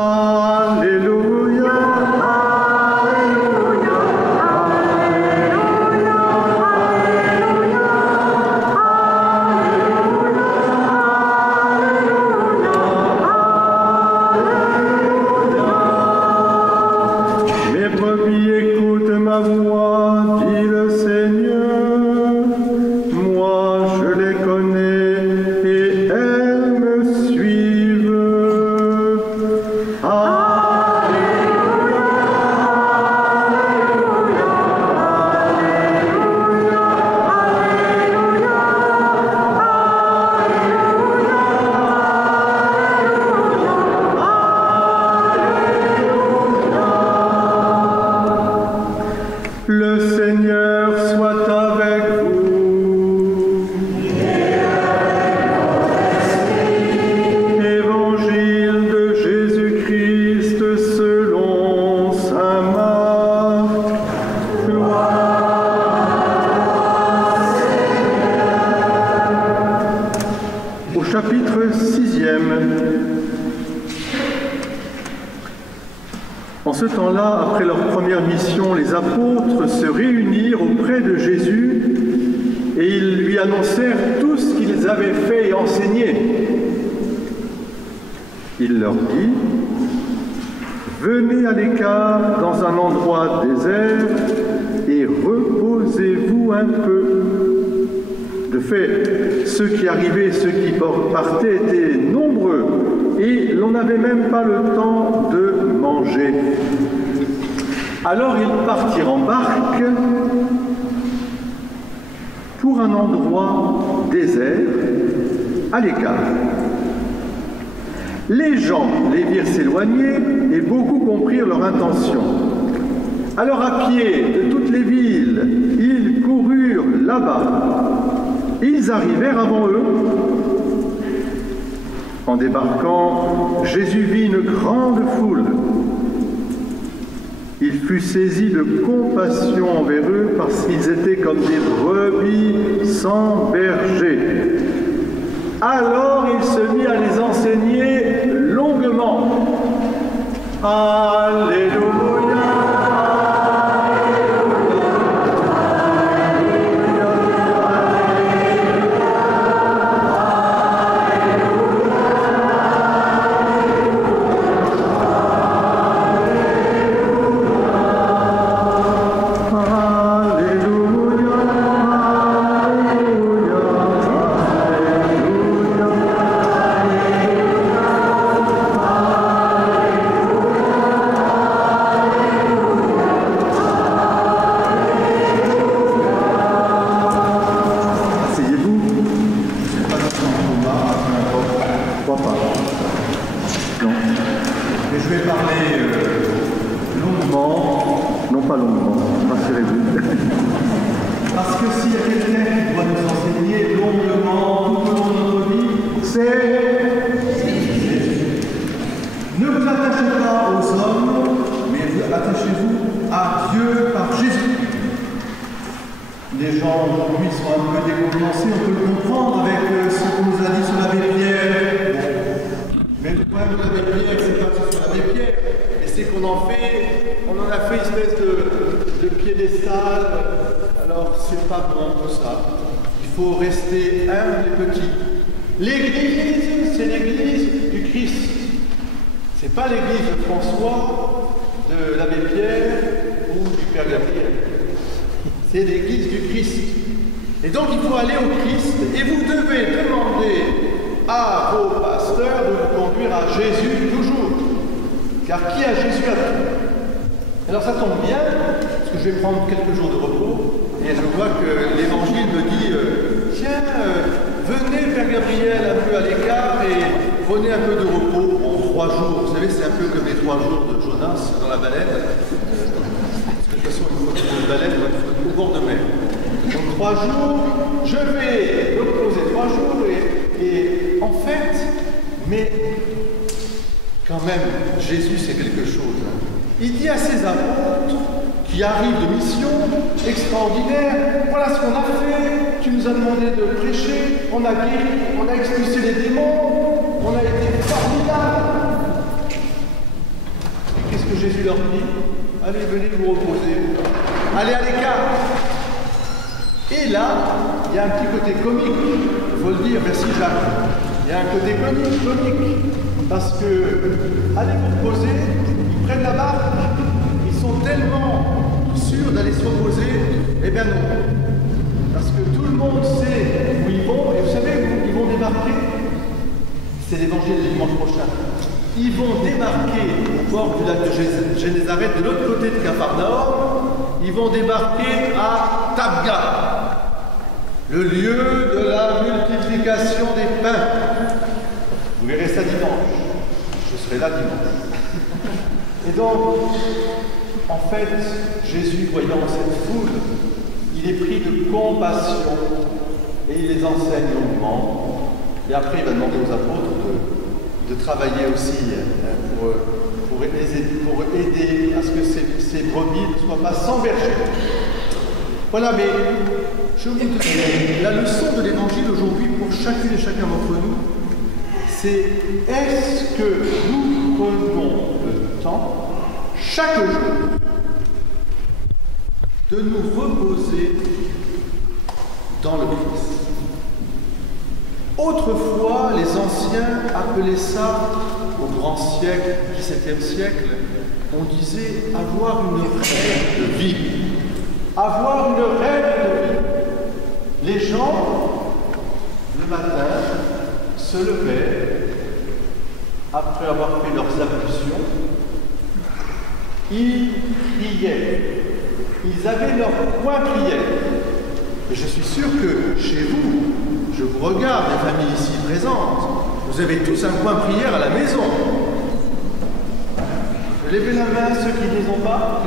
Alléluia, Alléluia, Alléluia. Mes brebis écoutent ma voix, dit le Seigneur. Moi, je les connais et elles me suivent. Alléluia, Alléluia, Alléluia, Alléluia. Le Seigneur soit avec vous. Évangile de Jésus-Christ selon saint Marc. Au chapitre 6e. En ce temps-là, après leur première mission, les apôtres se réunirent auprès de Jésus et ils lui annoncèrent tout ce qu'ils avaient fait et enseigné. Il leur dit: « Venez à l'écart dans un endroit désert et reposez-vous un peu. » De fait, ceux qui arrivaient et ceux qui partaient étaient nombreux et l'on n'avait même pas le temps de manger. Alors ils partirent en barque pour un endroit désert, à l'écart. Les gens les virent s'éloigner et beaucoup comprirent leur intention. Alors à pied de toutes les villes, ils coururent là-bas. Ils arrivèrent avant eux. En débarquant, Jésus vit une grande foule. Il fut saisi de compassion envers eux parce qu'ils étaient comme des brebis sans berger. Alors il se mit à les enseigner longuement. Alléluia. Jésus, c'est quelque chose. Il dit à ses apôtres qui arrivent de mission extraordinaire, voilà ce qu'on a fait, tu nous as demandé de prêcher, on a guéri, on a expulsé les démons, on a été formidable. Jésus leur dit, allez, venez vous reposer, allez à l'écart. Et là, il y a un petit côté comique, il faut le dire, merci Jacques. Il y a un côté comique, parce que, allez vous reposer, ils prennent la barque, ils sont tellement sûrs d'aller se reposer, eh bien non. Parce que tout le monde sait où ils vont, et vous savez où ils vont débarquer? C'est l'évangile du dimanche prochain. Ils vont débarquer au bord du lac de Génézareth, de l'autre côté de Capharnaüm. Ils vont débarquer à Tabga, le lieu de la multiplication des pains. Vous verrez ça dimanche. Je serai là dimanche. Et donc, en fait, Jésus, voyant cette foule, il est pris de compassion et il les enseigne longuement. Et après, il va demander aux apôtres de travailler aussi pour aider à ce que ces brebis ne soient pas sans berger. Voilà, mais je vous dis, la leçon de l'Évangile aujourd'hui pour chacune et chacun d'entre nous, c'est est-ce que nous prenons le temps, chaque jour, de nous reposer dans le Christ. Autrefois, les anciens appelaient ça, au grand siècle, XVIIe siècle, on disait avoir une règle de vie. Avoir une règle de vie. Les gens, le matin, se levaient, après avoir fait leurs ablutions, ils priaient. Ils avaient leur coin prière. Et je suis sûr que chez vous, je vous regarde, les familles ici présentes, vous avez tous un coin prière à la maison. Levez la main, ceux qui ne les ont pas.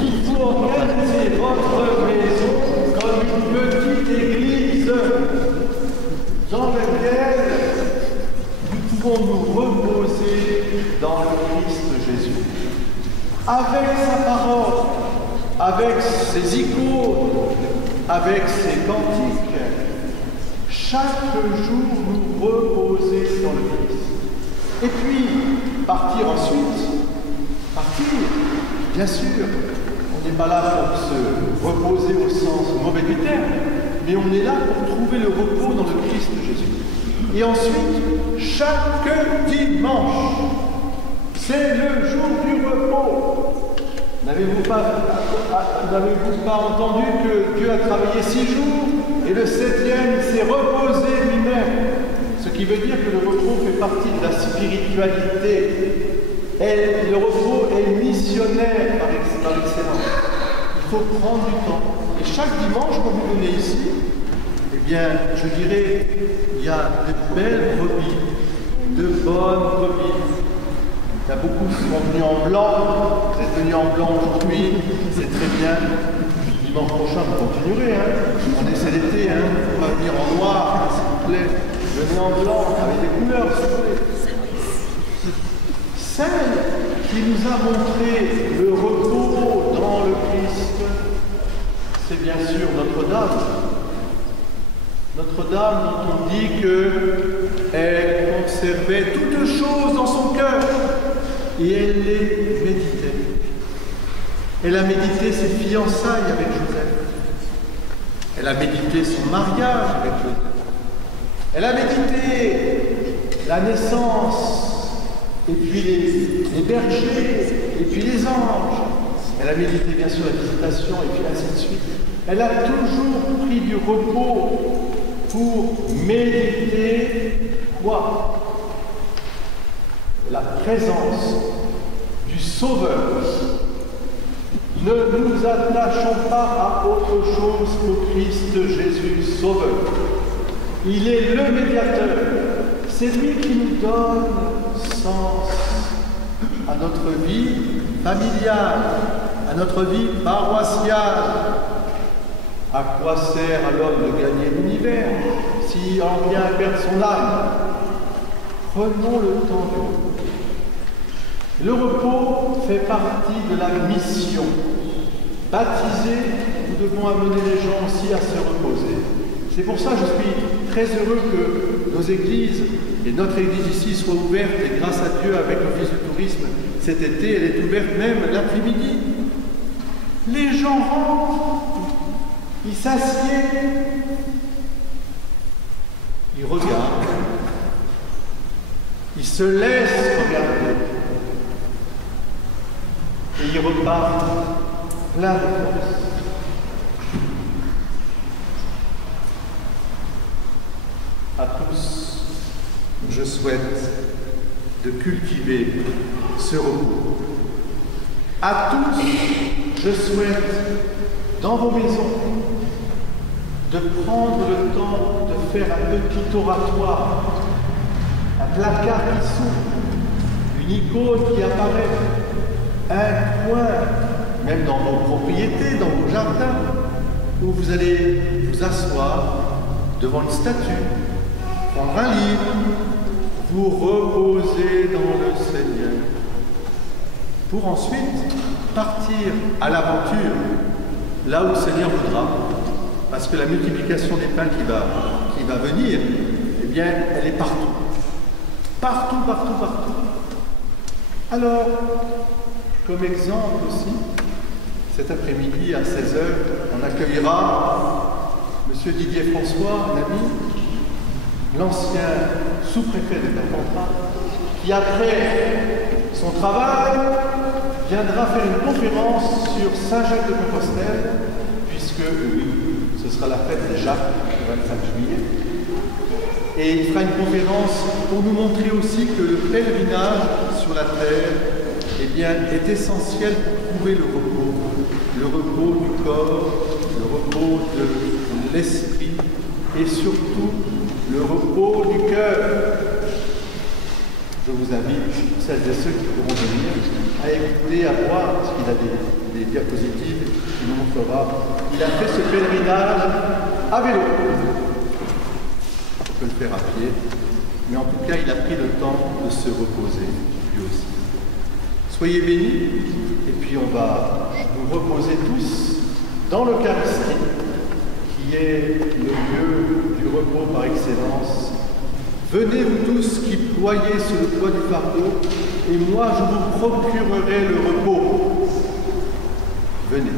Il faut organiser votre maison comme une petite église dans laquelle nous pouvons nous reposer dans le Christ Jésus. Avec sa parole, avec ses icônes, avec ses cantiques, chaque jour nous reposer dans le Christ. Et puis, partir ensuite, bien sûr, on n'est pas là pour se reposer au sens mauvais du terme, mais on est là pour trouver le repos dans le Christ Jésus. Et ensuite, chaque dimanche, c'est le jour du repos. N'avez-vous pas entendu que Dieu a travaillé 6 jours et le 7e, il s'est reposé lui-même? Ce qui veut dire que le repos fait partie de la spiritualité. Et le repos est missionnaire par excellence. Il faut prendre du temps. Et chaque dimanche, quand vous venez ici, eh bien, je dirais, il y a de belles brebis, de bonnes brebis. Il y a beaucoup qui sont venus en blanc. Vous êtes venus en blanc aujourd'hui, c'est très bien. Dimanche prochain, vous continuerez. On essaie l'été, on va venir en noir, s'il vous plaît. Venez en blanc, avec des couleurs, s'il vous plaît. Celle qui nous a montré le repos dans le Christ, c'est bien sûr Notre-Dame. Notre-Dame dont on dit qu'elle conservait toutes choses dans son cœur et elle les méditait. Elle a médité ses fiançailles avec Joseph. Elle a médité son mariage avec Joseph. Elle a médité la naissance, et puis les bergers, et puis les anges. Elle a médité bien sûr la visitation, et puis ainsi de suite. Elle a toujours pris du repos pour méditer quoi? La présence du Sauveur. Ne nous attachons pas à autre chose qu'au Christ Jésus Sauveur. Il est le médiateur. C'est lui qui nous donne sens à notre vie familiale, à notre vie paroissiale. À quoi sert à l'homme de gagner l'univers s'il en vient à perdre son âme? Prenons le temps du repos. Le repos fait partie de la mission. Baptisés, nous devons amener les gens aussi à se reposer. C'est pour ça que je suis très heureux que nos églises, et notre église ici, soient ouvertes, et grâce à Dieu, avec l'Office du tourisme, cet été, elle est ouverte même l'après-midi. Les gens rentrent, ils s'assiedent, ils regardent, ils se laissent regarder, et ils repartent plein de force. À tous, je souhaite de cultiver ce repos. À tous, je souhaite, dans vos maisons, de prendre le temps de faire un petit oratoire, un placard qui s'ouvre, une icône qui apparaît, un coin, même dans vos propriétés, dans vos jardins, où vous allez vous asseoir devant une statue, prendre un livre, vous reposer dans le Seigneur, pour ensuite partir à l'aventure, là où le Seigneur voudra, parce que la multiplication des pains qui va venir, eh bien, elle est partout. Partout, partout, partout. Alors, comme exemple aussi, cet après-midi à 16h, on accueillera M. Didier François, un ami, l'ancien sous-préfet de Carpentras, qui après son travail viendra faire une conférence sur Saint-Jacques-de-Compostelle, puisque oui, ce sera la fête de Jacques, le 25 juillet. Et il fera une conférence pour nous montrer aussi que le pèlerinage sur la terre, eh bien, est essentiel pour trouver le repos du corps, le repos de l'esprit et surtout le repos du cœur. Je vous invite, celles et ceux qui pourront venir, à écouter, à voir, parce qu'il a des diapositives qui nous montrera. Il a fait ce pèlerinage à vélo. On peut le faire à pied, mais en tout cas, il a pris le temps de se reposer, lui aussi. Soyez bénis, et puis on va nous reposer tous dans l'Eucharistie, qui est le lieu du repos par excellence. Venez vous tous qui ployez sous le poids du fardeau, et moi je vous procurerai le repos. Venez.